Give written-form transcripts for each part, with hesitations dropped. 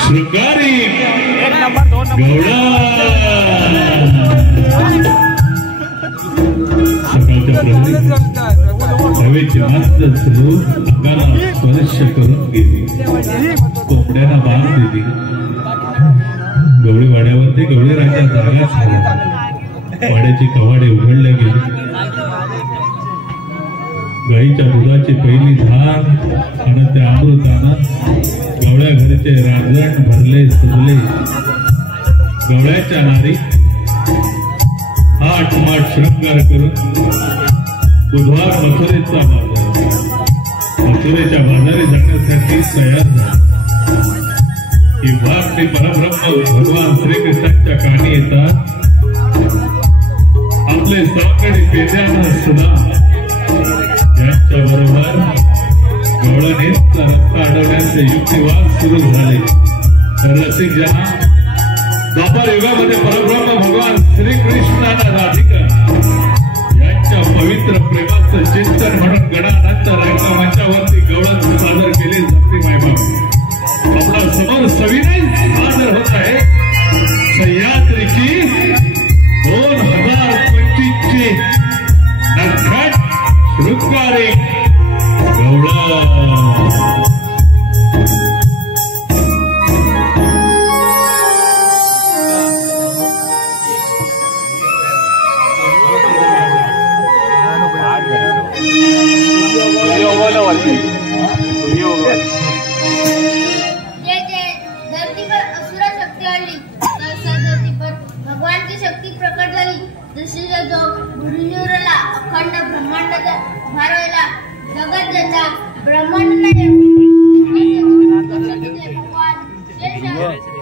शृंगारी गौडा हवेची मस्त सुरू अंगाला स्पर्श करून गेली कोंबड्यांना बांध दिली गवळी वाड्यावरती गवळी राजा जागा झाला वाड्याची कवाडे उघडल्या गेली गाईच्या दुधाची पहिली धार आणि त्या अमृतानं गवळ्या घरचे रांजण भरले सुरले गवळ्याच्या नारी आठ माठ शृंगार करून बुधवार मथुरेचा बाजार मथुरेच्या बाजारी जाण्यासाठी तयार झाला ही भक्ती परब्रह्म भगवान श्रीकृष्णाच्या कानी येतात आपले सावकडी पेद्यानं सुद्धा यांच्या बरोबर गवळणीचा रस्ता अडवण्याचे युक्तिवाद सुरू झाले रसिक जना द्वापर युगामध्ये परब्रह्म भगवान श्रीकृष्णाला राधिका यांच्या पवित्र प्रेमाचं चिंतन म्हणून गणानंत रंगमंचावरती गवळण सादर केले जाते मायबाप आपला समोर सविनय सादर होत आहे सह्याद्रीची 2025 ची नटखट शृंगारी गवळा धरती पर असुरा शक्ती आली धरती पर भगवान की शक्ती प्रकट झाली दृष्टीचा जो गुरुजीवरला अखंड ब्रह्मांडाचा भार व्हायला जगत जनता ब्रह्मांड भगवान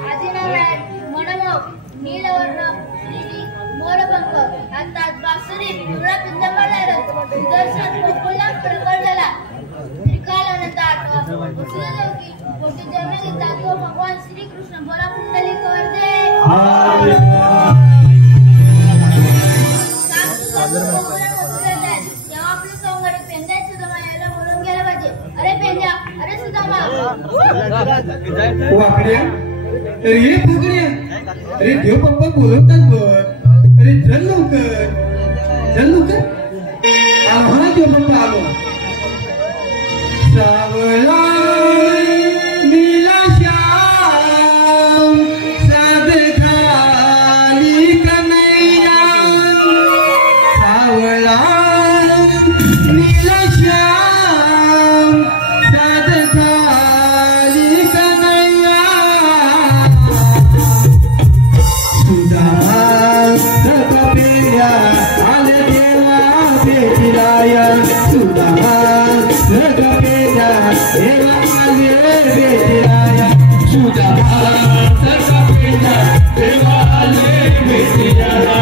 आदिनारायण मनमोह नीलवर्ण श्री मोरपंख हातात बासुरी पुरा पिंजमाला दर्शन गोकुळला प्रकट झाला त्रिकालानंतर वसुदेवकी कोटी जन्म घेतला तो भगवान श्री कृष्ण बोला कुंडलिक वरदे तेव्हा आपलं सौंदर्य पेंद्या सुदामा याला बोलून गेलं पाहिजे अरे पेंद्या अरे सुदामा वाकड्या अरे ये फुगड्या अरे देव पप्पा बोलवतात बघ अरे चल लवकर आलो ना देव पप्पा आलो सावळा नीला श्याम साद खाली कन्हैया सावळा नीला श्याम साद खाली कन्हैया सुधा कपिल्या आले देवा भेटिलाया सुधा देवा आले भेटिलाया सुधा देवा आले भेटिलाया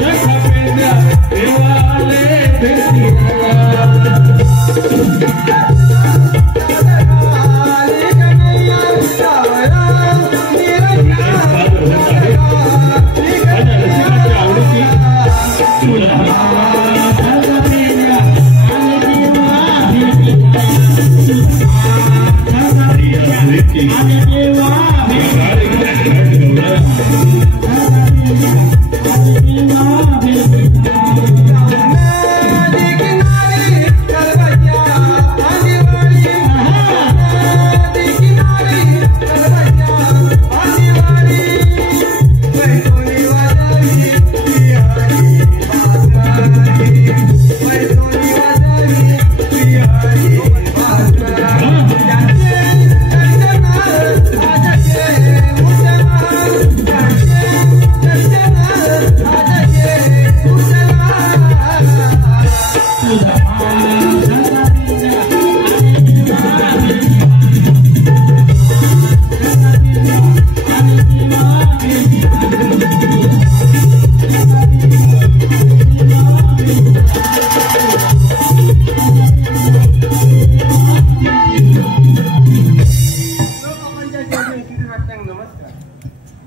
देवा आले भेटिलाया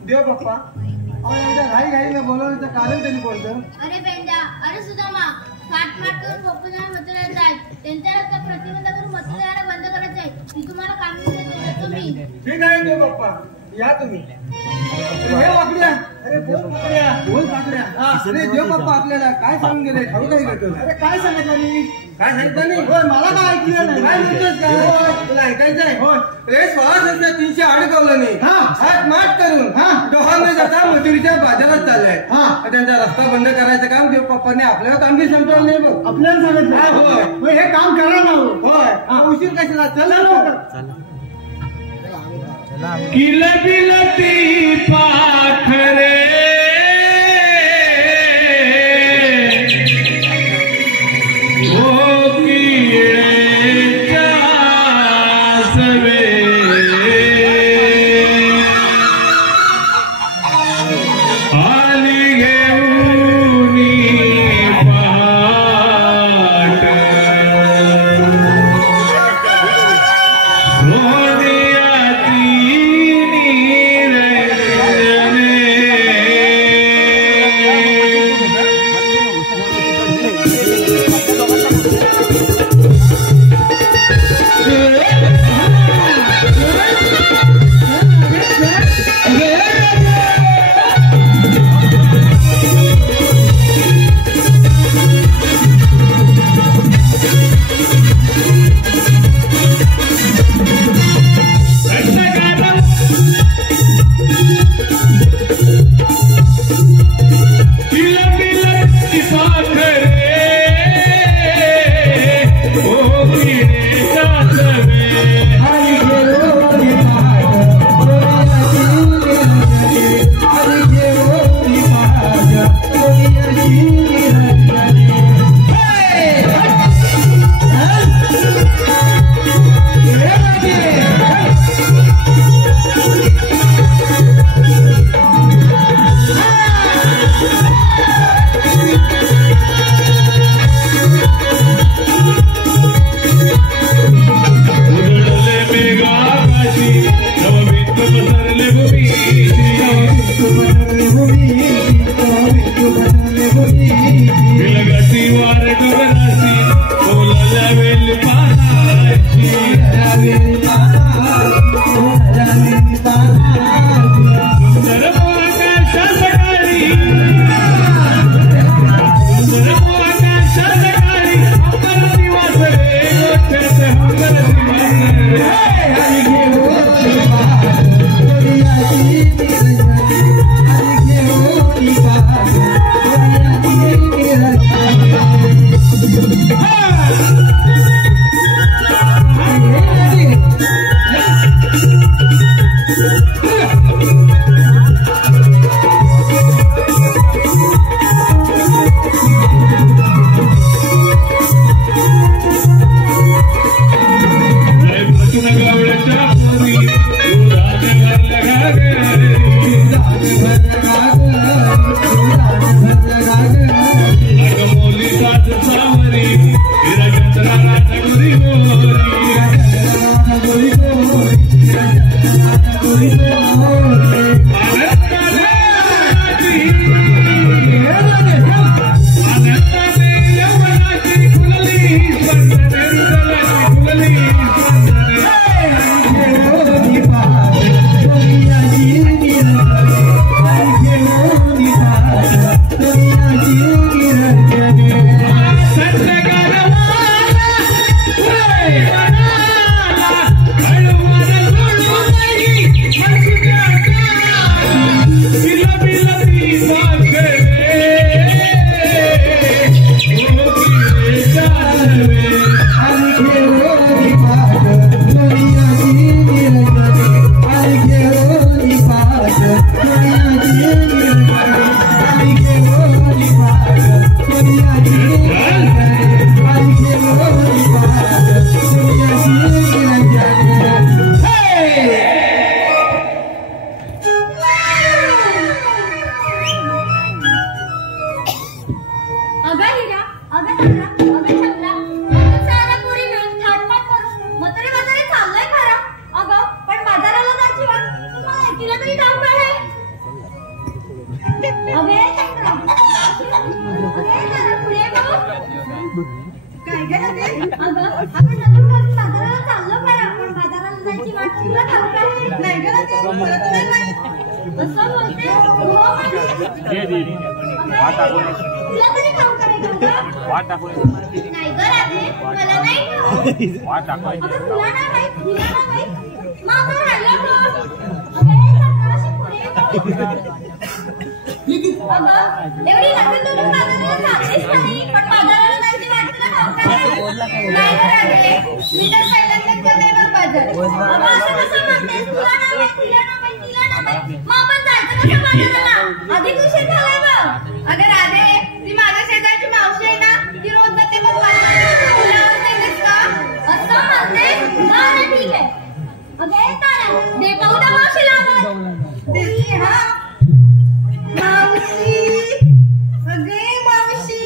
देव बाप्पा घाई बोलवलं कारण त्यांनी बोलतो अरे पेंड्या अरे सुदामा फाट करून गोकुळाला मथुरेला जायचं त्यांच्या रस्ता प्रतिबंध करून मथुरेला बंद करायचं आहे ठीक आहे देव बाप्पा, या तुम्ही. हे वाकड्या, अरे बोल वाकड्या, बोल वाकड्या. अरे देव बाप्पा आपल्याला काय सांगून गेले, ठाऊक काय करतो? अरे काय सांगितलं मी? काय सांगितलं नाही? होय, मला काय ऐकलं नाही. काय म्हणतोस काय? तुला ऐकायचं आहे? होय. रे 16,300 अडकवलं नाही. हात मात करून डोहाने जाता मजुरीच्या बाजारात चाललाय. त्यांचा रस्ता बंद करायचं काम देव बाप्पाने आपल्याला कामगी संपवलं नाही बघ. आपल्याला सांगितलं. होय, हे काम करा ना. होय, उशीर कशाला? चला लवकर. किलबिलती पाखरे ओ किडेच्या सवे आली घेऊन पहाट काय काय आपण नंतर बाजाराला चाललो करा पण बाजाराला जायची वाट तुला ठाऊक आहे? नाही गं राधे, मला तर नाही माहित. असं बोलते? हो मामी. तुला तरी ठाऊक आहे का गं? नाही गं राधे, मला नाही ठाऊक. अगं तुला नाही माहित, तुला नाही माहित. मामा राहिला गं. अगं हे सकाळशी पुढे येतो. अगं एवढी लग्न तुम्ही बाजाराला जातेच नाही, पण बाजाराला जायची वाट तुला ठाऊक आहे? नाही गं राधे, मी तर पहिल्यांदाच गेले बघ बाजार. अगं असं कसं म्हणतेस? तुला नाही माहित, तिला नाही माहित, तिला नाही माहित. मग आपण जायचं कसं बाजाराला? अधिक उशीर झालाय बघ. अगं राधे, ती माझ्या शेजारची मावशी आहे ना, ती रोज जाते बघ बाजाराला. तुला आवडतेस का? असं म्हणतेस? बरं ठीक आहे. अगं ये तारा, दे पाहू द्या मावशीला आवाज. देती हा. मावशी, अगे मावशी,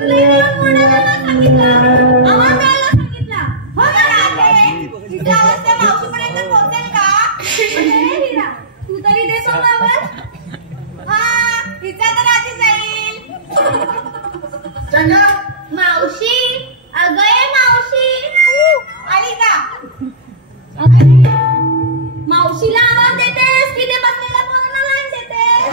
तुला कोणाला सांगितलं? आवाज द्यायला सांगितला. हो ना राधे, तिचा आवाज त्या मावशीपर्यंत पोहोचेल का? अरे हिरा, तू तरी दे तो आवाज. हा, तिचा तर आधी जाईल. चंदा, मावशी, अगं ये मावशी, आली का? मावशीला आवाज देतेस की ते बसलेल्या पोरांना लाईन देतेस?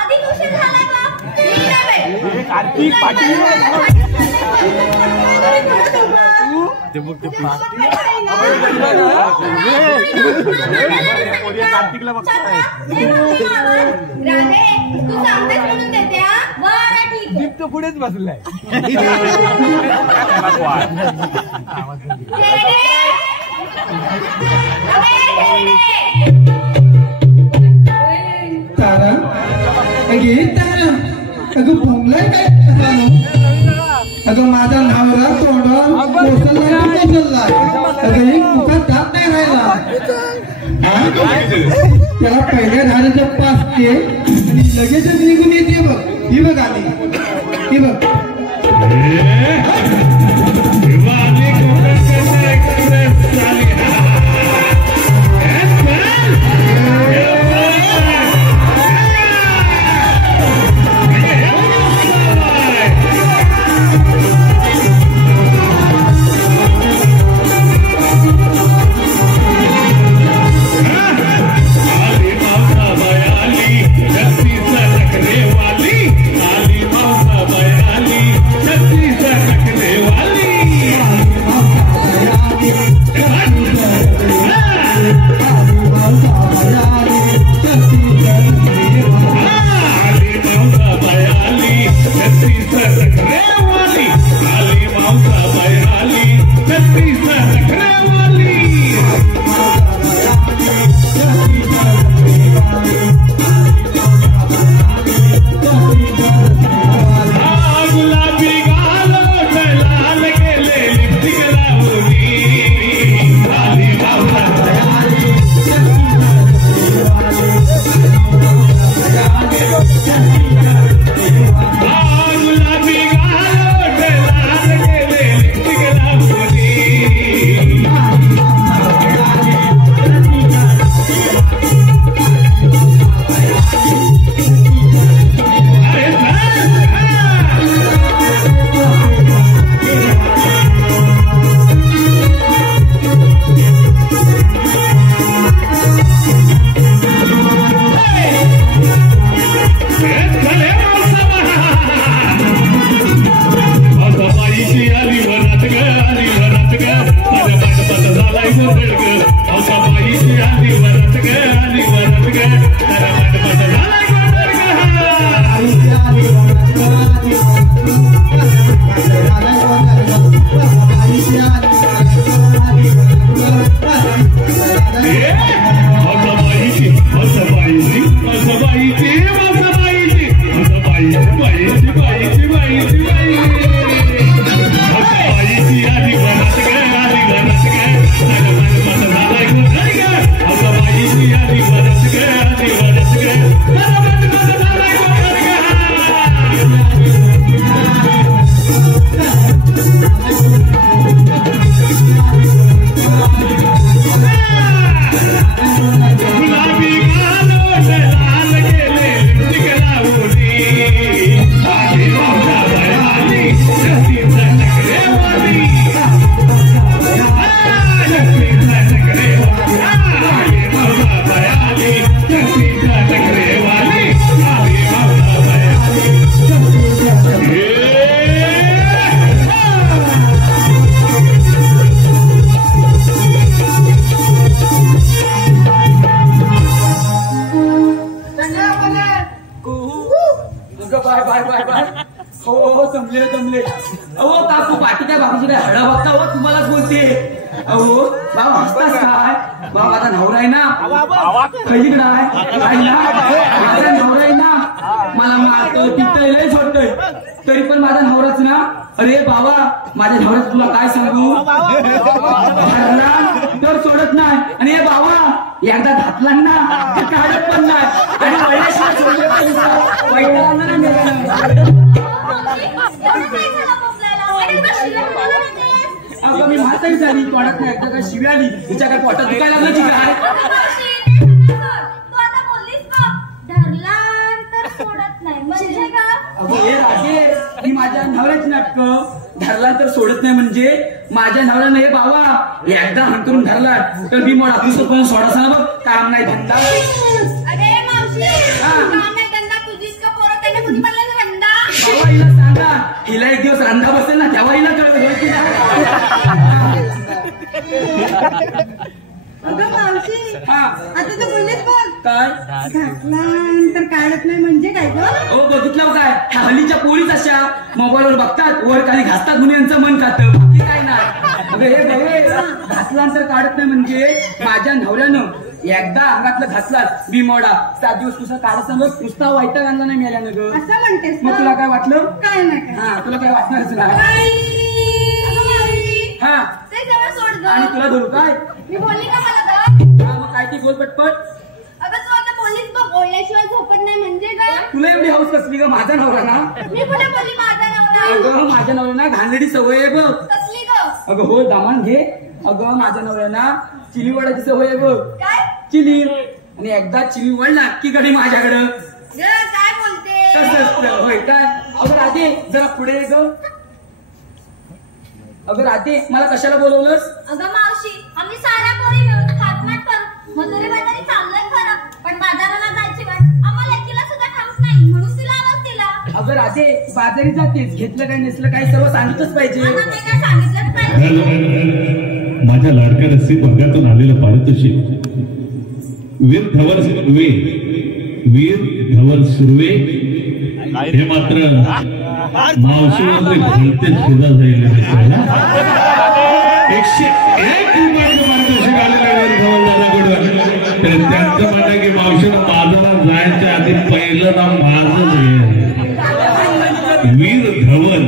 अधिक उशीर झालाय का? कार्तिक पाटील कार्तिकला बघताय. राधे, तू सांगतेस म्हणून देते हा. बरं ठीक आहे. तो पुढेच बसलाय. तारा, अगं भोंगलाय काय? अगं माझा नवरा तोंडावर कोसळलाय. अगं एक मुखात दात नाही राहिला. त्याला पहिल्या धाराच्या पास के आणि लगेचच निघून येते बघ. ही बघ आली, ही बघ. वाली हो जमले जमले. अहो काकू पाठीच्या बाबूची काय हळा बघता हो तुम्हालाच बोलते. अहो बाबा हसतास काय बाबा माझा नवरा आहे ना कधीकडे आहे ना माझा नवरा आहे ना मला मारतो तिथं लय सोडतोय तरी पण माझा नवराच ना. अरे बाबा माझ्या नवऱ्याचं तुला काय सांगू धरला तर सोडत नाही आणि हे बाबा एकदा घातला ना तर काढत पण नाही आणि वळल्याशिवाय सोडत नाही. वैतागांना नाही मिळालं. अगं मी म्हातारी झाली तोंडात नाही एकदा काय शिवी आली तिच्या काय पोटात दुखायला लागलं की काय. अगं हे राजे मी माझ्या नवऱ्याची नाटकं धरला तर सोडत नाही म्हणजे माझ्या नवऱ्यानं हे बाबा एकदा हंतरून धरला तर मी मला दुसरं पण सोडासा बघ काम नाही धंदा. बाबा हिला सांगा हिला एक दिवस रंधा बसेल ना तेव्हा हिला कळलं की अगं मावशी हा आता तू बोललीस बघ काय घातल्यानंतर काढत नाही म्हणजे काय ग. हो बघितलं काय ह्या हल्लीच्या पोरीच अशा मोबाईलवर बघतात वर खाली घासतात म्हणून यांचं मन खातं बाकी काय नाही. हे बघे घातल्यानंतर काढत नाही म्हणजे माझ्या नवऱ्यानं एकदा अंगातलं घातलात मी मोडा 7 दिवस तुझा काढायचा मग नुसता वैताग आणला नाही मिळाल्यानं ग. असं म्हणतेस मग तुला काय वाटलं काय नाही हा तुला काय वाटणारच नाही. हा आणि तुला धरू काय मी बोलली का मला तर हा मग काय ती बोल पटपट. अगं तू आता बोललीस बघ ओढल्याशिवाय झोपत नाही म्हणजे काय. तुला एवढी हौस कसली ग माझा नवरा ना. मी कुठे बोलली माझा नवरा. अगं माझ्या नवऱ्याना घाणेरडी सवय आहे बघ. कसली ग. अगं हो दामान घे. अगं माझ्या नवऱ्याना चिली वडाची सवय आहे बघ. काय चिली आणि एकदा चिली वडला की कडे माझ्याकडं काय बोलते. कसं असतं होय काय. अगं राधे जरा पुढे ये ग. अगं राधे मला कशाला बोलवलंस. अगं मावशी आम्ही साऱ्या पोरी मिळून हातमाट करू मजुरी बाजारी चाललंय खरं पण बाजाराला जायची वाट आम्हाला एकीला सुद्धा ठाऊक नाही म्हणून तुला आवाज दिला. अगं राधे बाजारी जातेस घेतलं काय नेसलं काय सर्व सांगितलंच पाहिजे. आता ते काय सांगितलंच पाहिजे. माझ्या लाडक्या रस्सी वर्गातून आलेलं पारितोषिक वीर धवल सुर्वे वीर धवल सुर्वे हे मात्र मावशीवरले भलते शिदा जाईल 101 रुपयाचं पारितोषिक आलेलं वीर धवल दादाकडून. तर त्यांचं म्हणणं की मावशीला बाजारात जायच्या आधी पहिलं नाव माझंच वीर धवल. वीर धवल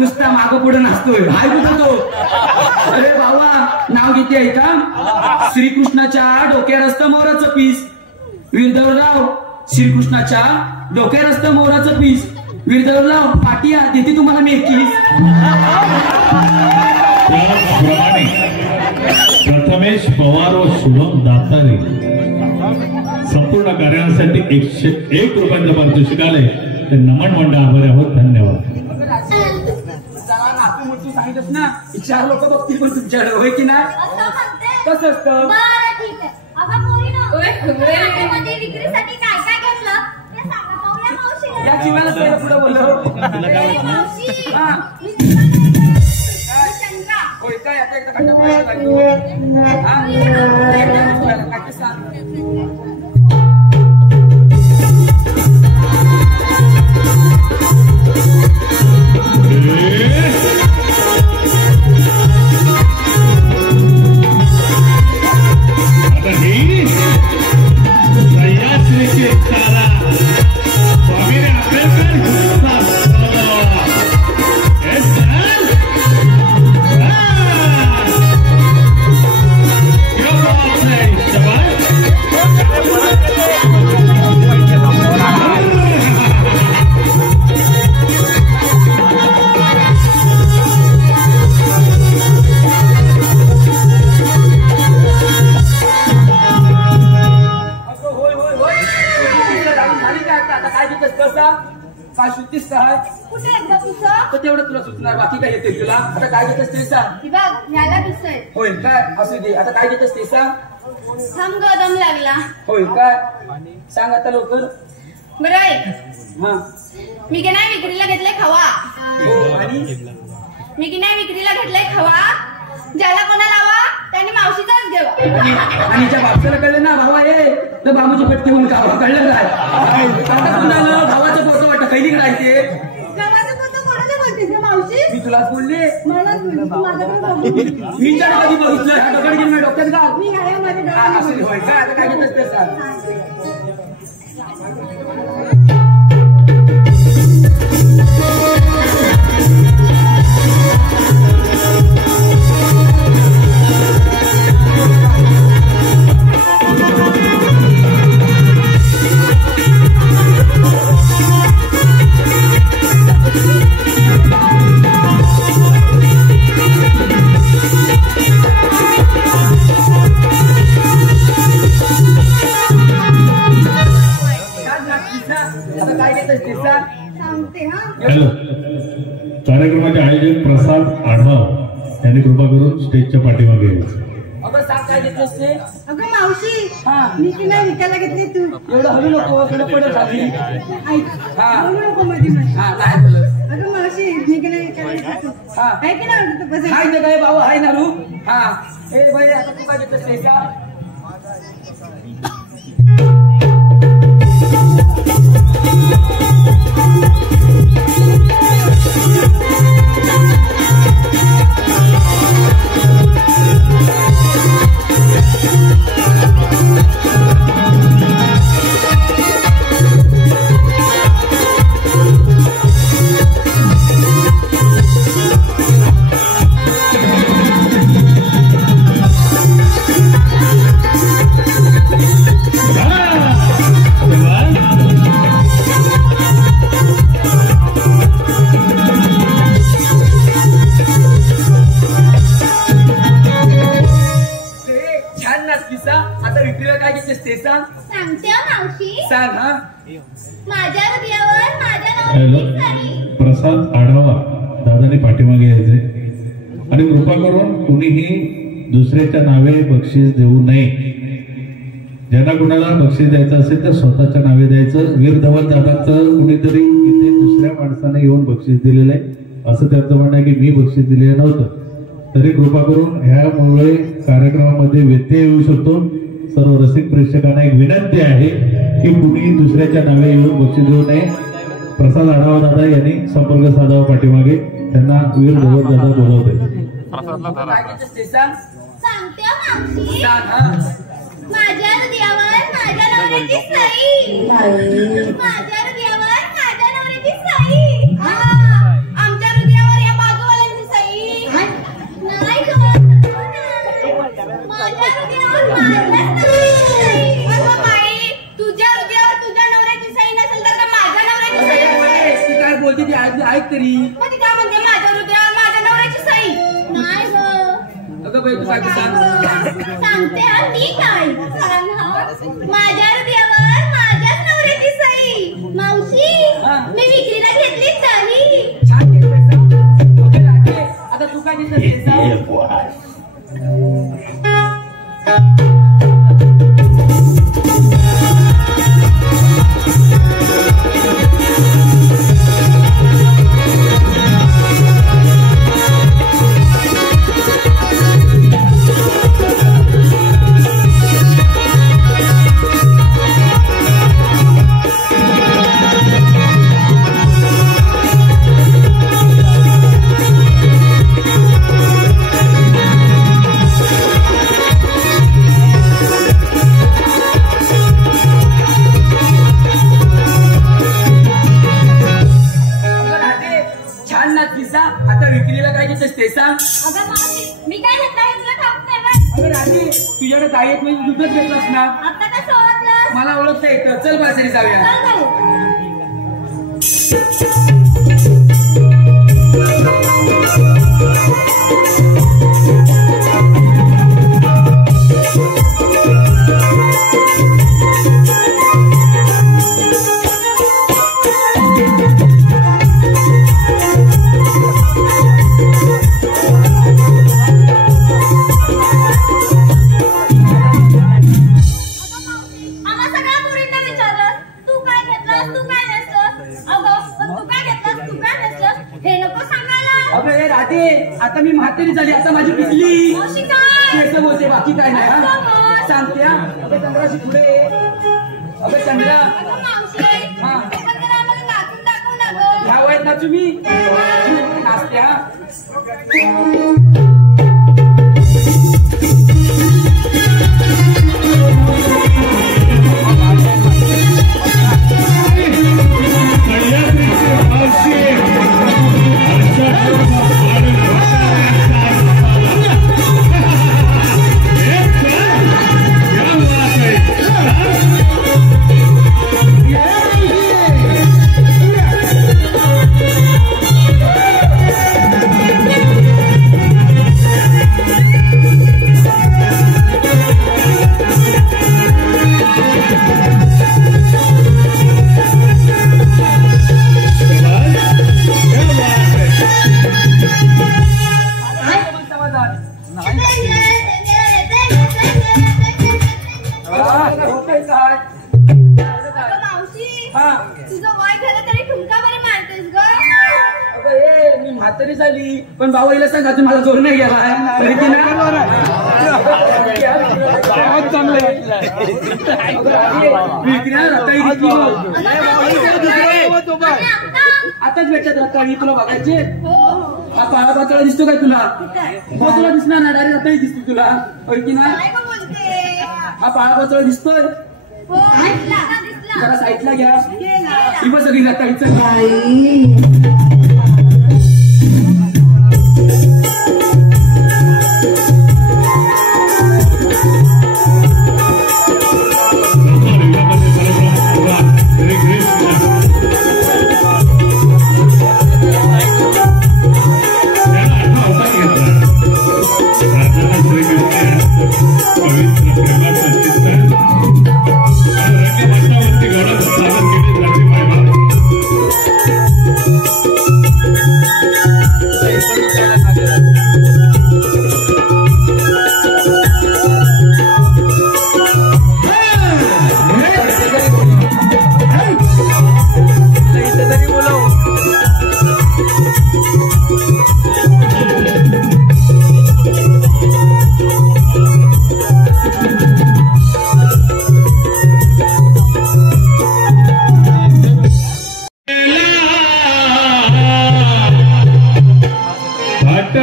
नुसता मागं पुढे नसतोय हाय कुठं तो. अरे बाबा नाव किती आहे का श्रीकृष्णाच्या डोक्यावर असतं मोराचं पीस. वीरधवलराव श्रीकृष्णाच्या डोक्यावर असतं मोराचं पीस. वीरधवलराव पाटिया देते तुम्हाला मी 21. त्याप्रमाणे प्रथमेश पवार व शुभम दातारे संपूर्ण कार्यासाठी 101 रुपयांचं पारितोषिक आले ते नमन मंडळ आभारी आहोत. धन्यवाद. सांगितलंच ना 4 लोक बघतील पण तुमच्याकडे होय की नाही. असं म्हणते. कसं असतं. बरं ठीक आहे. अगं पोरीनं मध्ये विक्रीसाठी काय काय घेतलं ते सांगा पाहूया मावशीला. या जीवाला पहिलं पुढे बोललो. ए, मावशी हा. मी तुला काय करते? शंका. होय काय आता एकदा खड्डा पडायला लागलो. हा? काय ते सांग. काय सुट्टीस काय कुठे एकदा तुझं तर तेवढं तुला सुचणार बाकी काय येते तुला. आता काय घेतस ते सांग. ही बघ याला दिसतंय. होय काय असू दे आता काय घेतस ते सांग. थांब ग दम लागला. होय काय सांग आता लवकर. बरं ऐक हा मी की नाही विक्रीला घेतलाय खवा. हो आणि मी की नाही विक्रीला घेतलाय खवा ज्याला कोणाला हवा त्यांनी मावशीचाच घ्यावा. आणि हिच्या बापसाला कळलं ना भावा हे तर बाबूची पटकी म्हणून गावा कळलं काय आता कुणाला भावाचा फोटो वाटतं कैली राहते. गावाचं फोटो कोणाला बोलतेस ना मावशी? मी तुलाच बोलले मलाच बोलली तू माझ्याकडे बघू. मी तर कधी बघितलं ह्या दगड घेऊन माझ्या डोक्यात घाल. मी आहे माझ्या हा, डोळ्यात असं होय का आता काय घेत असते सांग. आता काय घेत असते सांग. सांगते हा. हॅलो, कार्यक्रमाचे आयोजक प्रसाद आढाव यांनी कृपा करून स्टेजच्या पाठीमागे यायचं. अगं सांग काय घेत असते. अगं मावशी हा. मी तिला विकायला घेतली तू. एवढं हवी नको थोडं पडत झाली. ऐक हा. बोलू नको मध्ये मध्ये. हा काय बोलत अगं मावशी मी तिला विकायला घेतली तू. हा. आहे की नाही तू कसं? हाय ते काय बाबा हाय ना रू. हा ए बाई आता तू काय घेत असते का. छान नाच किस्सा. आता विक्रीला काय घेत असते सांग. सांगते हा मावशी. सांग हा. माझ्या हृदयावर माझ्या हॅलो, नवऱ्याची सही. प्रसाद आढावा दादानी पाठीमागे यायचे आणि कृपा करून कुणीही दुसऱ्याच्या नावे बक्षीस देऊ नये. ज्यांना कुणाला बक्षीस द्यायचं असेल तर स्वतःच्या नावे द्यायचं. वीर धवल दादाचं कुणीतरी इथे दुसऱ्या माणसाने येऊन बक्षीस दिलेलं आहे असं त्यांचं म्हणणं आहे की मी बक्षीस दिलेलं नव्हतं. तरी कृपा करून ह्यामुळे कार्यक्रमामध्ये व्यत्यय येऊ शकतो. सर्व रसिक प्रेक्षकांना एक विनंती आहे की कुणी दुसऱ्याच्या नावे येऊन बक्षीस देऊ नये. प्रसाद आढावा दादा यांनी संपर्क साधावा पाठीमागे. त्यांना वीर धवल दादा बोलवते. काय घेत असते सांग. सांगते हा मावशी. सांग हा. माझ्या हृदयावर माझ्या नवऱ्याची सही. माझ्या हृदयावर माझ्या नवऱ्याची सही. हा. आमच्या हृदयावर या बाजूवाल्यांची सही नाही गं. माझ्या हृदयावर माझ्याच नवऱ्याची सही. अगं बाई, तुझ्या हृदयावर तुझ्या नवऱ्याची सही नसेल तर का माझ्या नवऱ्याची सही असेल? ती काय बोलते ती ऐक तरी. मग ती काय म्हणते माझ्या हृदयावर माझ्या नवऱ्याची सही नाही गं. अगं बाई तू काय ते सांग. सांगते हा ती काय. सांग हा. माझ्या हृदयावर माझ्याच नवऱ्याची सही. मावशी हा. मी विक्रीला घेतली सही. छान घेत असते. ओके, राखे. आता तू काय घेत असते सांग. आता विक्रीला काय घेत असते सांग. अगं मावशी, मी काय घेतलं हे तुला ठाऊक नाही बरं. अगं राजे तुझ्याकडे डायट म्हणजे दुधच घेतलास ना. आता कसं ओळखलं? मला ओळखता येतं. चल बाजारी जाऊया. चल जाऊ. आम्हा सगळ्या पोरींना विचारलं तू काय घेतलं तू काय नसतं. अगं पण तू काय राधे आता मी म्हातारी झाली आता माझी पिकली केस बोलते बाकी काय नाही हा सांगते हा अबे चंद्राशी पुढे अबे चंद्रा हा ह्या वयात नाचू मी नाचते हा म्हातारी झाली पण भावाईला सांग अजून माझा जोर नाही गेला आताच भेटत रताळी तुला बघायचे हा पाळा पाचळा दिसतो काय तुला हो तुला दिसणार ना डायरेक्ट रताळी दिसते तुला की नाही हा पाळा पाचळा दिसतोय जरा साईडला घ्या ही पण सगळी रताळीच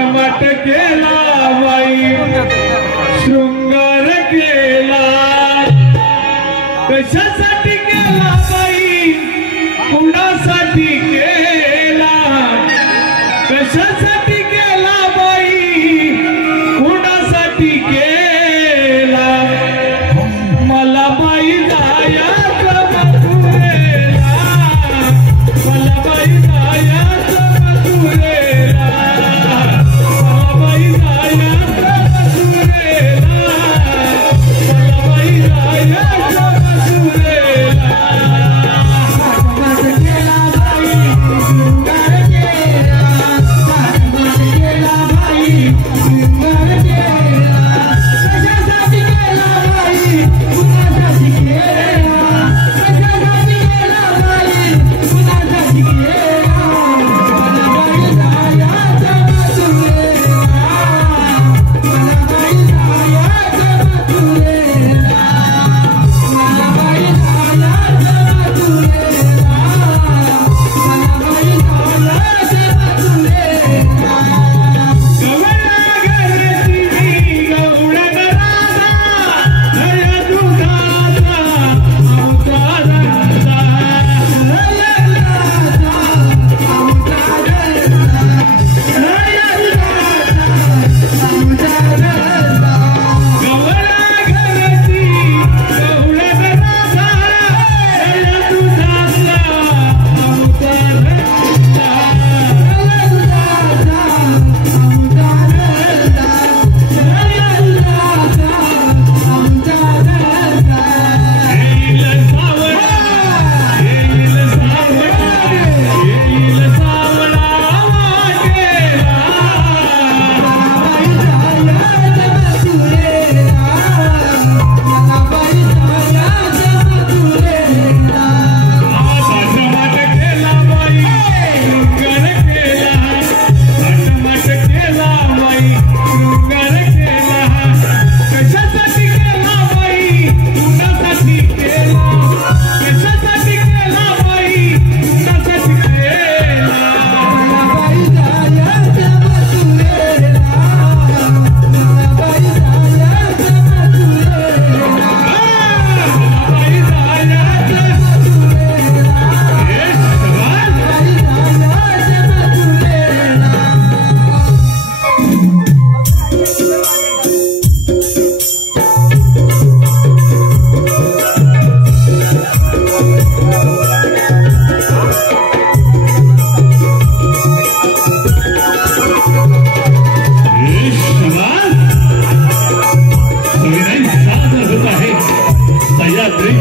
मट केला बाई शृंगार केला कशासाठी केला बाई कुणासाठी केला कशासाठी केला बाई कुणासाठी केला मला बाई जायाचं मथुरेला मला बाई जायाचं मथुरेला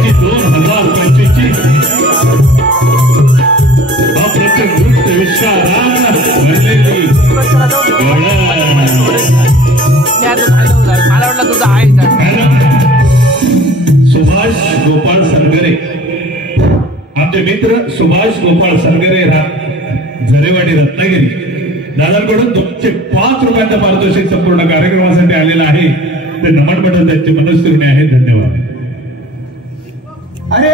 वर्षाची 2025ची अप्रतिम नृत्य विश्वारात भरलेली सुभाष गोपाळ सरगरे आमचे मित्र सुभाष गोपाळ सरगरे झरेवाडी रत्नागिरी दादांकडून 205 रुपयांचं पारितोषिक संपूर्ण कार्यक्रमासाठी आलेलं आहे. ते नमन पटल त्यांचे मनस्थिती आहे. धन्यवाद. अरे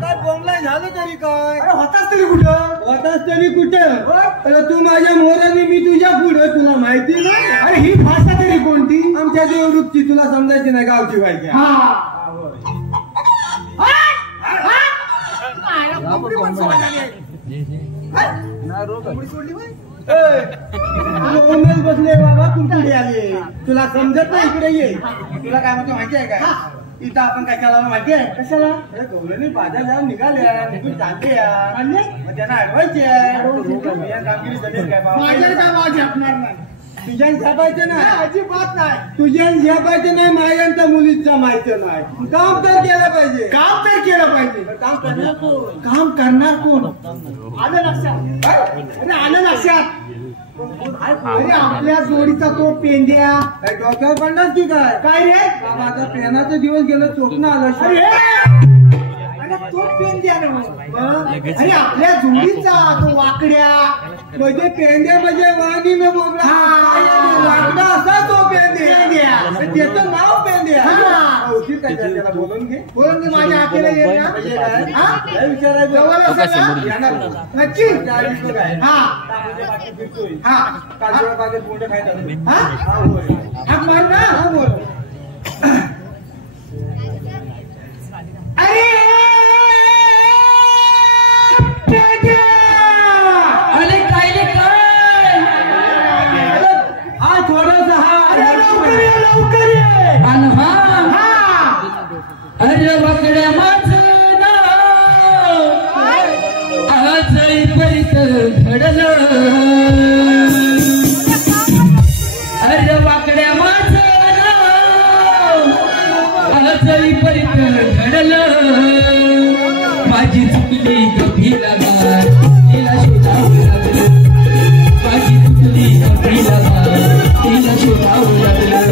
काय बोंबलाय झालं तरी काय? अरे होताच तरी कुठं अरे तू माझ्या मोराने मी तुझ्या पुढं तुला माहिती नाही. अरे ही भाषा तरी कोणती? आमच्या देवरूपची तुला समजायची नाही गावची व्हायची. बसले बाबा तू पुढे आले तुला समजत नाही. इकडे ये. तुला काय म्हणतो माहिती आहे काय? इथं आपण काय केला माहिती आहे? कशाला? गौरवनी बाजार जाऊन निघाल्या निघून जाते त्यांना अडवायचे कामगिरी जमेल काय माझ्या काय वाद झेपणार नाही. तुझ्या झेपायचं नाही अजिबात नाही. तुझ्या झेपायचं नाही. माझ्यांच्या मुलीचं माहिती नाही. काम तर केलं पाहिजे. काम करणार कोण? आलं लक्षात? अरे आलं लक्षात. अरे आपल्या जोडीचा तो पेंड्या काय डोक्यावर पडणार की काय रे? माझा पेनाचा दिवस गेलं चोखणं आलं. अरे तो पेंड्या अरे आपल्या जोडीचा तो वाकड्या म्हणजे पेंड्या म्हणजे वाणी न बोलला वाकडा असा तो पेंड्या त्याचं नाव पेंड्या. त्याला बोलून घे माझ्या हातीला येईल ना विचारायचं नक्की काजूला बागेत कोणतं खायचं मार ना बोल. अरे वाकड्या माझं नाव आजही परित घडलं. अरे वाकड्या माझं नाव आजही परित घडलं. माझी चुकली कपिला बार तिला शोधावं लागलं. माझी चुकली कपिला बार तिला शोधावं लागलं.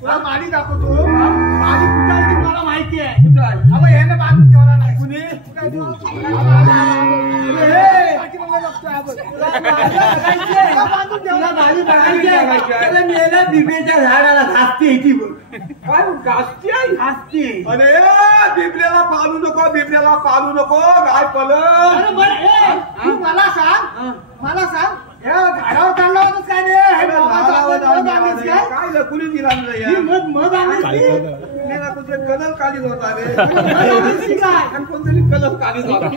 तुला माडी दाखवतो माडी कुठे मला माहिती आहे. अबे हे ना बांधून ठेवला नाही कुणी मेल्या बिबेच्या झाडाला घासती येते बघ. काय घासती घासती. अरे बिबल्याला पालू नको बिबल्याला पालू नको गाय पल. मला सांग या झाडावर चालला होतास काय रे? हे बाबाचं मध आणलीस काय? काय लकुली दिला ही मध आणलीस ती? मेला कुठे कलर काढीत होता रे मध आणलीस ती काय? आणि कोणतरी कलर काढीत होता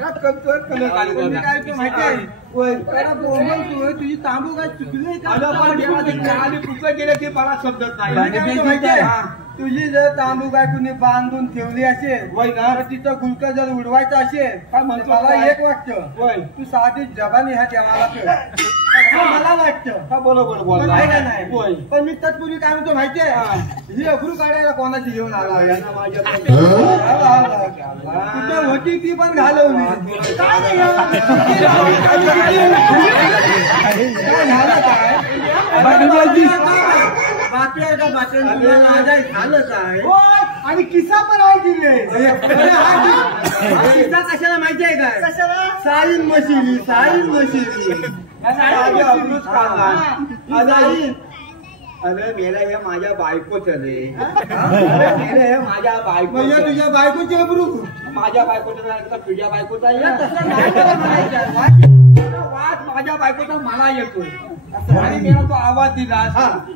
का करतोय कलर काढीत म्हणजे होता काय ते माहिती आहे? होय. त्याला बोंबल तू तुझी तांबू काय चुकली का? आलं पण जेव्हा ते खाली कुठं गेले ते मला समजत नाही म्हणजे काय ते माहिती आहे? हा. तुझी जर तांबू काय कुणी बांधून ठेवली असेल होय ना? तर तिथं गुलक जर उडवायचं असेल काय म्हणतो तर मला काय? एक वाटतं होय. तू साधी जबानी ह्या देवाला कर. असं मला वाटतं. हा बरोबर पण बोलला आहे का नाही? होय. पण मी तत्पूर्वी काय म्हणतो माहितीये हा. ही अफरू काढायला कोणाची घेऊन आला यांना माझ्या हा. कुठं होती ती पण घालवली काय झालं काय बाकी आहे का बाकी झालं काय आणि किस्सा पण आहे की रे हा किस्सा कशाला माहिती आहे काय कशाला साईन मशिरी अरे मेला हे माझ्या बायकोच रे मेला हे माझ्या बायको म्हणजे तुझ्या बायकोची अब्रू माझ्या बायकोचं नाही तर तुझ्या बायकोचा तसं नाही मला म्हणायचं. वाद माझ्या बायकोचा मला येतोय आणि मेला तो आवाज दिला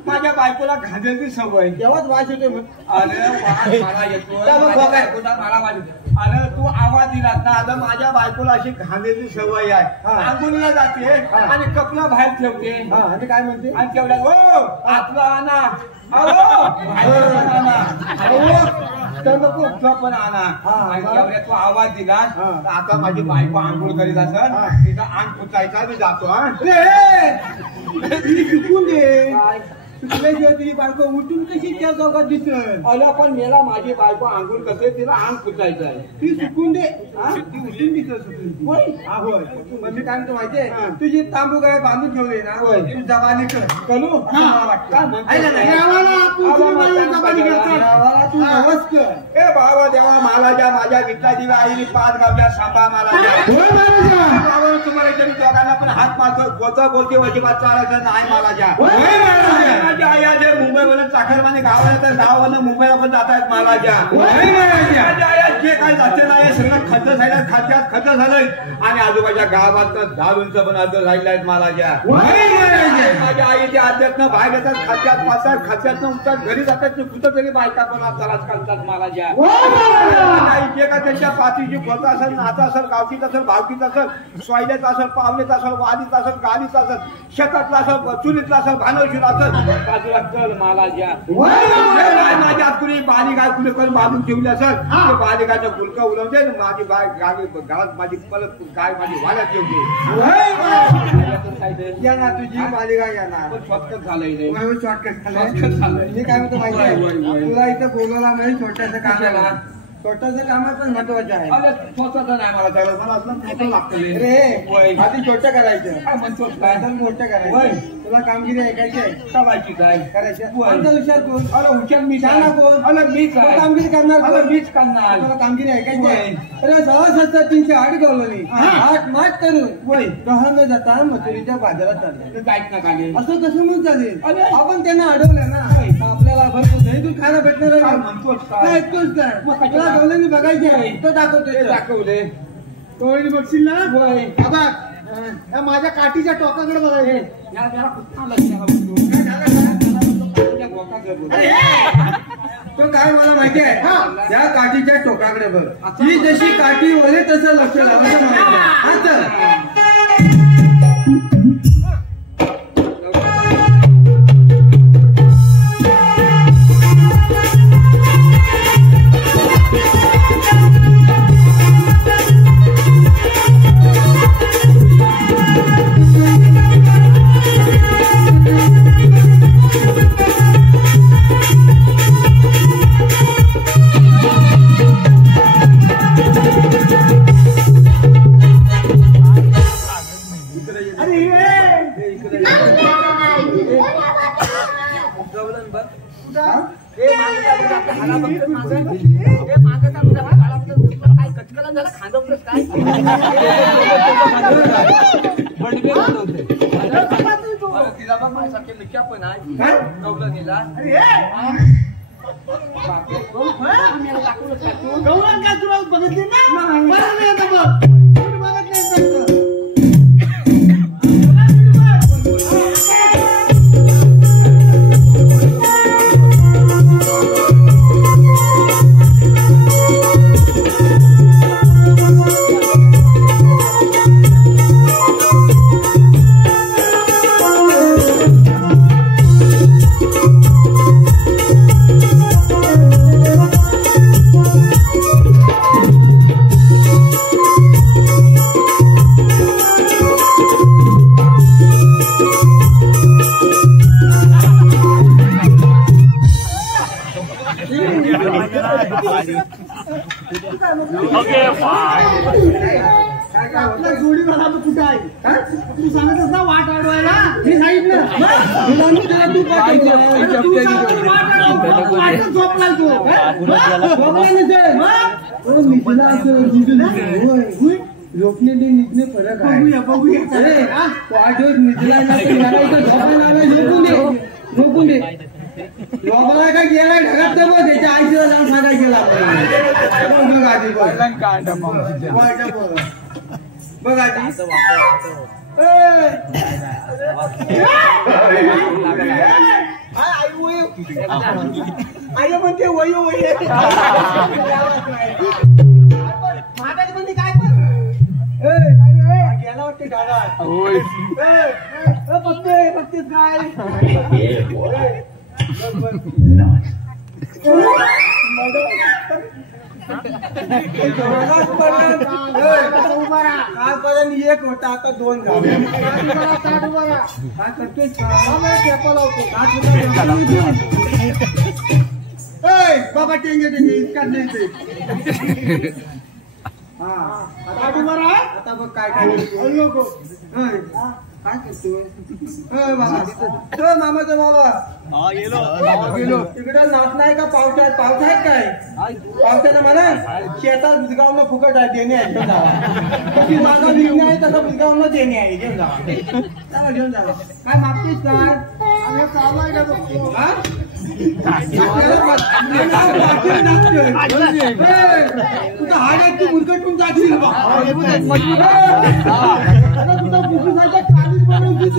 माझ्या बायकोला घालायची सवय तेव्हाच वास येतोय मग. अरे वाद मला येतोय माझ्या बायकोचा मला वाद येतोय. अरे तू आवाज दिलास ना आता माझ्या बायकोला अशी घालायची सवय आहे आंघोळीला जाते आणि कपडा बाहेर ठेवते हा आणि काय म्हणते आणि तेवढ्या हो आतला आणा तर नको पण आणा आणि तेवढ्या तू आवाज दिला आता माझी बायको आंघोळ करीत असत तिचा अंग पुचायचा मी जातो हा शिकून दे चुकल्याशिवाय तुझी बायको उठून कशी त्या चौकात दिसत अरे पण मेला माझी बायको आंघोळ करते तिला अंग पुचायचं आहे ती सुकून दे ती उठून दिसत होय पण मी काय म्हणतो माहितीये तुझी तांबू काय बांधून ठेवली ना तू जबानी कर करू मला वाटतं तू नवस कर ए बाबा देवा मला ज्या माझ्या विठला दिव्या आईने 5 गावल्या सांभा मला द्या तुम्हाला तरी दोघांना पण हात मारतो बोलता बोलते अजिबात चालायचं नाही मला ज्या माझ्या आया जे मुंबईमध्ये चाकरमाने गावाला तर गावाला मुंबईला पण जात आहेत मला ज्या माझ्या आया जे काही जाते नाही सगळं खत झालं खत झालंय आणि आजूबाजूच्या गावात तर 10 उंच पण अर्ध राहिले आहेत मला ज्या माझ्या आईच्या अध्यात्म बाहेर येतात खात्यात पासात खात्यात उठतात घरी जातात कुठं तरी बायका पण त्रास करतात मला ज्या जे का त्यांच्या पाठीची बोलत असेल नातं असेल गावकीत असेल भावकीत असेल स्वायल्यात असेल पावलेत असेल वादीत असेल गाडीत असेल शेतातला असेल चुलीतला असेल भानवशील असेल बाजूला कर मला ज्या माझ्या कुणी बाली गाय कुणी करून बांधून ठेवली असेल ते बाली गायचं गुलका उलवते माझी बाय गाडी घरात माझी पलत गाय माझी वाल्यात ठेवते येणार तुझी बालिका येणार शॉर्टकट झालंय शॉर्टकट झालंय मी काय म्हणतो माहिती आहे तुला इथं बोलवला म्हणजे छोट्याचं कामाला छोटंसं काम पण महत्वाचं आहे स्वतःच नाही मला त्याला मला असलं मोठं लागतं रे आधी छोटं करायचं काय म्हणतो काय तर मोठं करायचं तुला कामगिरी ऐकायची आहे करायची काय करायची हुशार कोण अरे हुशार मी सांगा कोण अरे मीच कामगिरी करणार अरे मीच करणार तुला कामगिरी ऐकायची आहे अरे 308 कॉलनी आठ माठ करून गव्हाण जाता मथुरीच्या बाजारात चालले जायच ना काले असं कसं मग चालेल आपण त्यांना अडवलं ना आपल्याला भरपूर दही दूध खायला भेटणार काय म्हणतोस काय काय ऐकतोस काय तुला गवल्यानी बघायचे आहे तो दाखवतोय दाखवले डोळ्यानी बघशील ना या माझ्या काठीच्या टोकाकडे बघायचे तो काय मला माहिती आहे त्या काठीच्या टोकाकडे बघ ती जशी काठी वळे तसं लक्ष लावायचं माहिती आहे तिला बघ माझ्यासारखे मिक्या पण आहे गवलं गेला गवळण काय तुला बघितली ना मला नाही आता बघ आपला जोडी मला कुठे आहे तू सांगतस ना वाट अडवायला मी सांगितलं झोपला झोपणे निघणे फरक आहे झोपून दे लोकांना काय गेलाय ढगात तर मग त्याच्या आईला जाऊन सांगाय गेला बघ आधी आई म्हणते वयो वय महाराज म्हणते काय पण गेला वाटते ढगात बघतेस काय कालपर्यंत एक होता आता दोन झाले काय करतोय बाबा टेंगे इतका नाही आता बघ काय काय काय करतोय मामाचा बाबा गेलो तिकडे नाच नाही का पावसात पाऊस आहे काय पावसाला मला शेतात बुजगावनं फुकट आहे देणे आहे घेऊन जावा कशी जागा विकणे आहे तसं बुजगावनं देणे आहे घेऊन जावा घेऊन जावा काय मागतेस काय आम्ही चालू का बघतो तुझं हाड्याची मुरकटून जाशील तुझा बुजुर्गाच्या कालीच बनवून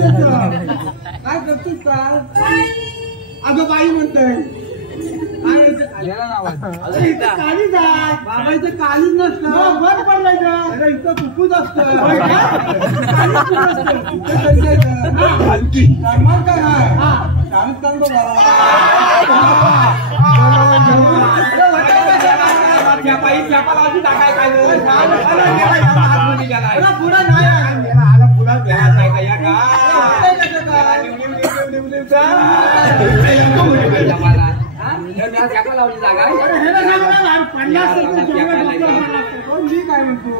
काय करतोस काय अगं बाई म्हणतोय कालीच आहे बाबा इथं कालीच नसतं बंद पडलायचं अरे इथं फुफूच असतं काय शाहरुख खान बघा काय म्हणतो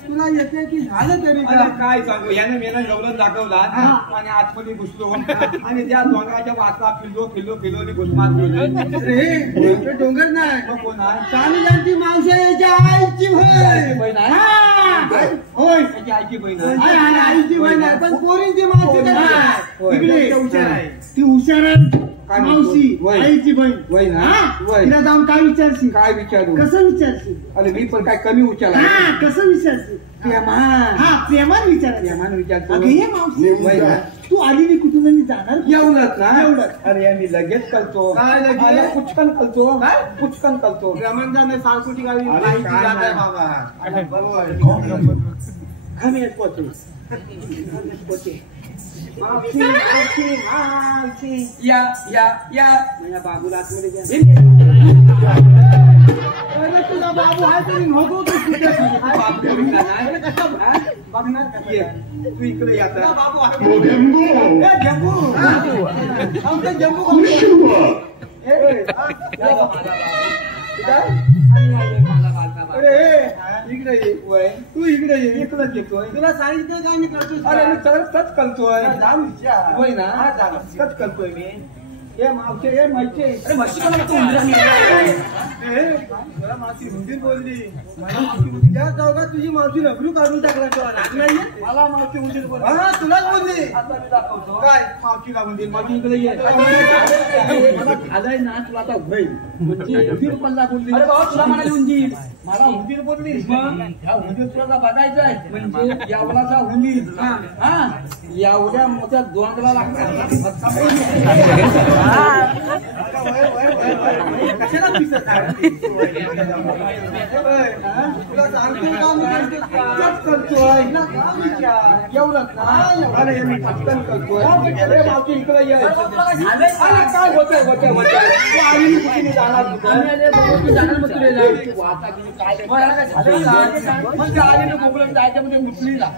तुला येते की झालं तरी काय सांगू याने मेला गवलन दाखवला आणि आतमध्ये घुसलो आणि त्या डोंगराच्या वाचला फिरलो घुसमात डोंगर नाही चांगली मावशी याच्या आईची बहीण होय त्याची आईची बहीण आईची बहीण आहे पण पोरींची मावशी ती हुशार आहे मावशी आईची बहीण तिला जाऊन काय विचारशील काय विचारू कसं विचारशील अरे मी पण काय कमी विचार कसं विचारशील प्रेमान विचारतो तू आलेली कुठून जाणार एवढंच ना एवढंच अरे मी लगेच करतो पुचकन करतो प्रेमान जाणे सालकुटी गावी बाबा बरोबर आम्ही पोचू या माझ्या बाबूला आतमध्ये तुझा बाबू आहे तरी नको बघणार तू इकडे याचा बाबू इकडे तू इकडे इकडंच येतोय तुला सांगितलं काय मी करतोय अरे मी तरच करतोय होय ना कच करतोय मी हे मावशे हे माहिती अरे मावशी हिंदीत बोलली त्या चौकात तुझी मावशी नबरू काढून टाकला तुला राग नाहीये मला मावशी उंदीर बोल तुलाच बोलली काय मावशीला उंदीर मावशी इकडे ये आलाय ना तुला आता होईल म्हणजे उंदीर पल्ला बोलली अरे बाबा तुला म्हणाली उंदीर मला उंदीर बोलली ह्या उंदीर तुला बघायचं आहे म्हणजे यावलाचा उंदीर एवढ्या मोठ्या दोंगला लागतात कशाला पिसत तुला सांगतो एवढंच अरे मी पटकन करतोय अरे मावशी इकडे ये काय होतंय जाणार जायच्या मध्ये मुसलीला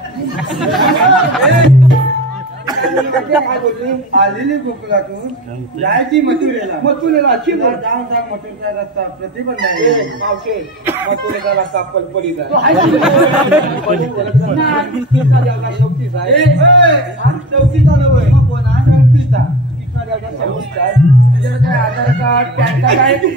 काय बोलली आलेली गोकुळातून जायची मथुरेला अशी जाऊन सांग मथुरेचा रस्ता प्रतिबंध आहे मावशे मथुरेचा रस्ता पलपलीचा चौकीचा नव्हे मग कोणा चौकीचा काय आधार कार्ड पॅन कार्ड आहे तू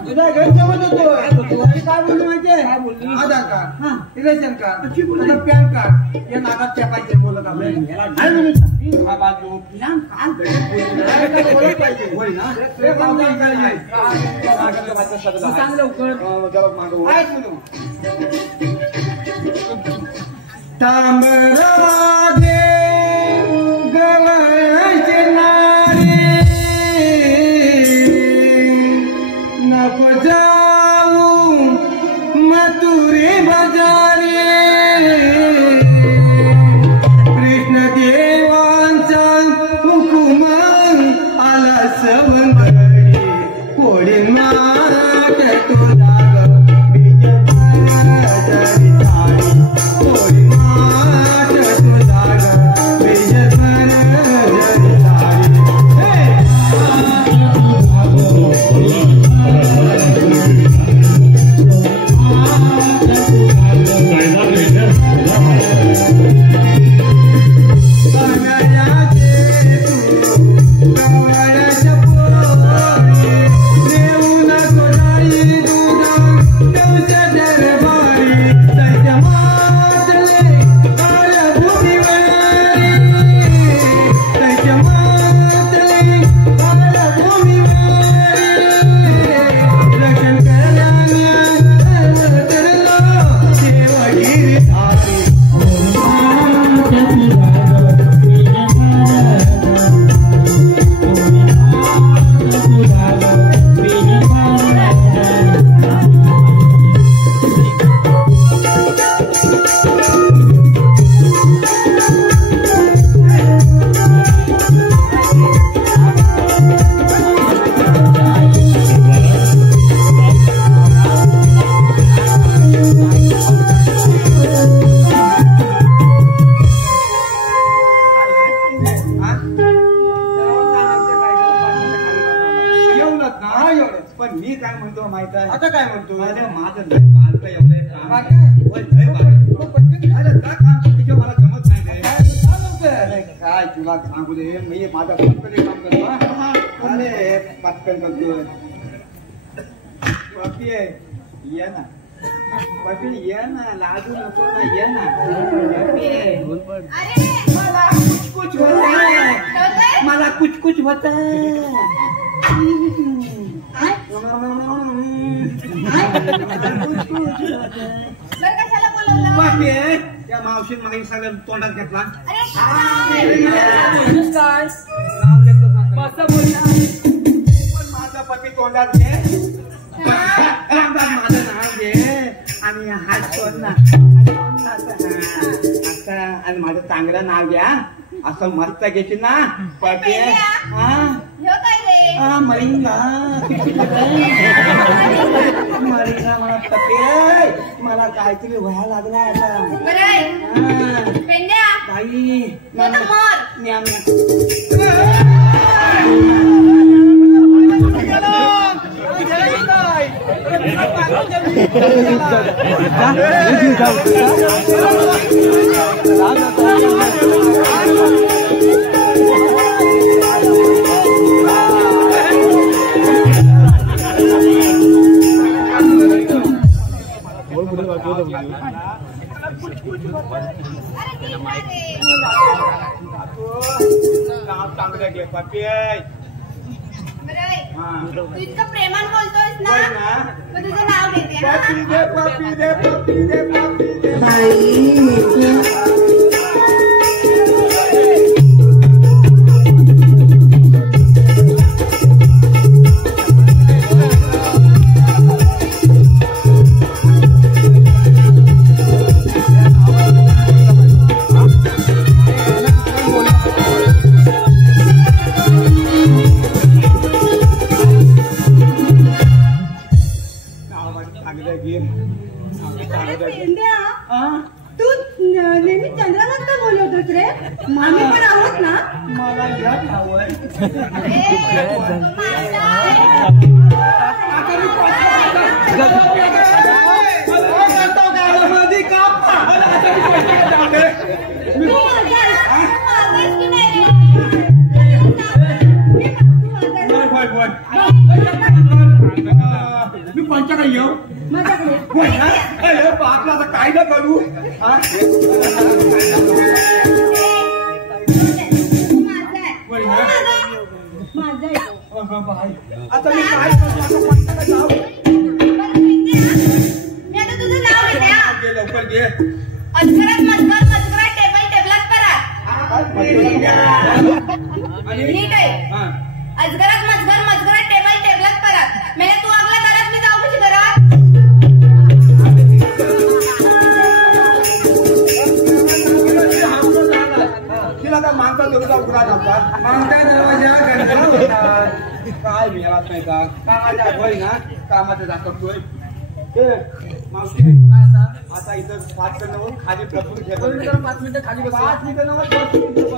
तुझा घर जमत होतो काय बोललो माहितीये Aadhaar card ration card PAN card या नागात टॅपायचे बोलत तांबरादे गवळचे नारे नको जाऊ मथुरे बजारे कृष्ण देवांचा हुकुम आला सवंगडी कोळी माट तुला बीज जरी साडी कोळी माट तुला बीज जरी पण मी काय म्हणतो माहित आहे आता काय म्हणतो माझं लय बालक एवढं काम अरे का काम तिच्या मला जमत नाही रे काय तुला सांगू दे मी माझा पटकन काम करतो अरे पटकन करतो पपी ये ना पपी ये ना लाजू नको ना ये ना मला कुछ होत त्या मावशी मागे सगळं तोंडात घेतला माझा पती तोंडात घे माझं नाव घे आणि हात सोड ना आता आणि माझं चांगलं नाव घ्या असं मस्त घेशील ना पती मरिंगा मरिंगा मला पती मला काहीतरी व्हायला लागलाय आता बाई चांगलं घे पपी तू इतकं प्रेमान बोलतोयस ना मग तुझं नाव घेते पपी दे बोला अरे पेंड्या, तू नेहमी चंद्राला का बोलवतोस रे? मामी पण आहोत ना? मला याद हवंय. मी पंचाकडे येऊ माझ्याकडे आपला आता काय न करू आता मी काय पंचाकडे जाऊ लवकर घे अजगरात मजगर मजगरात टेबल टेबलात करा नीट आहे अजगरात मजगर मजगरात टेबल टेबलात करा मेले तू आपला घरात मी जाऊ कशी घरात तिला का मागचा दुर्गा उघडा नव्हता मागच्या दरवाजा गणपती होता काय मिळत नाही का कामाच्या होय ना कामाचं दाखवतोय मावशी आता इथं 5 मिनिटं खाली प्रफुल्ल ठेवलं 5 मिनिटं खाली 5 मिनिटं 10 मिनिटं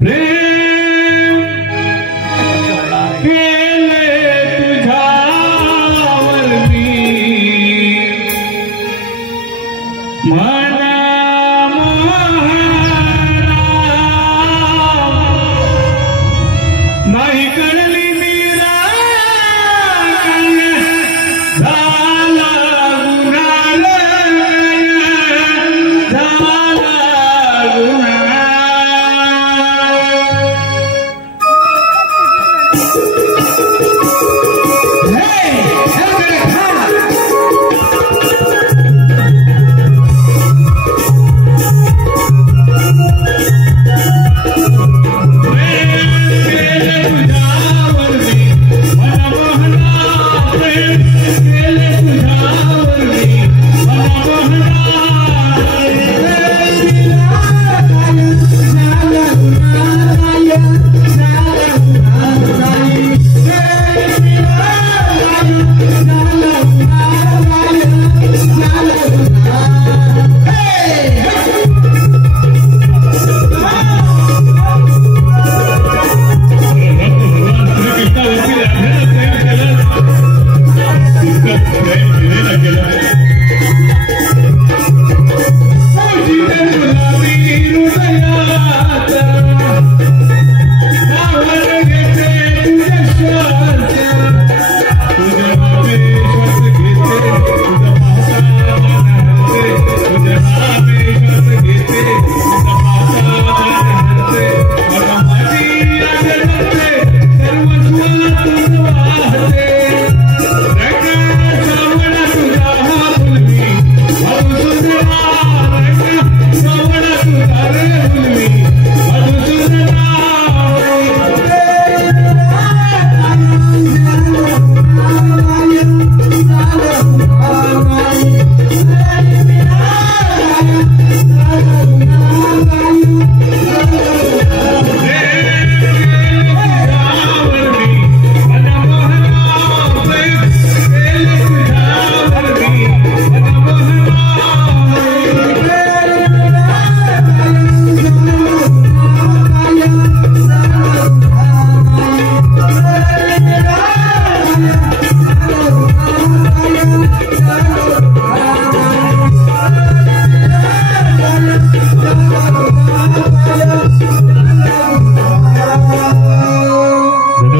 प्रेम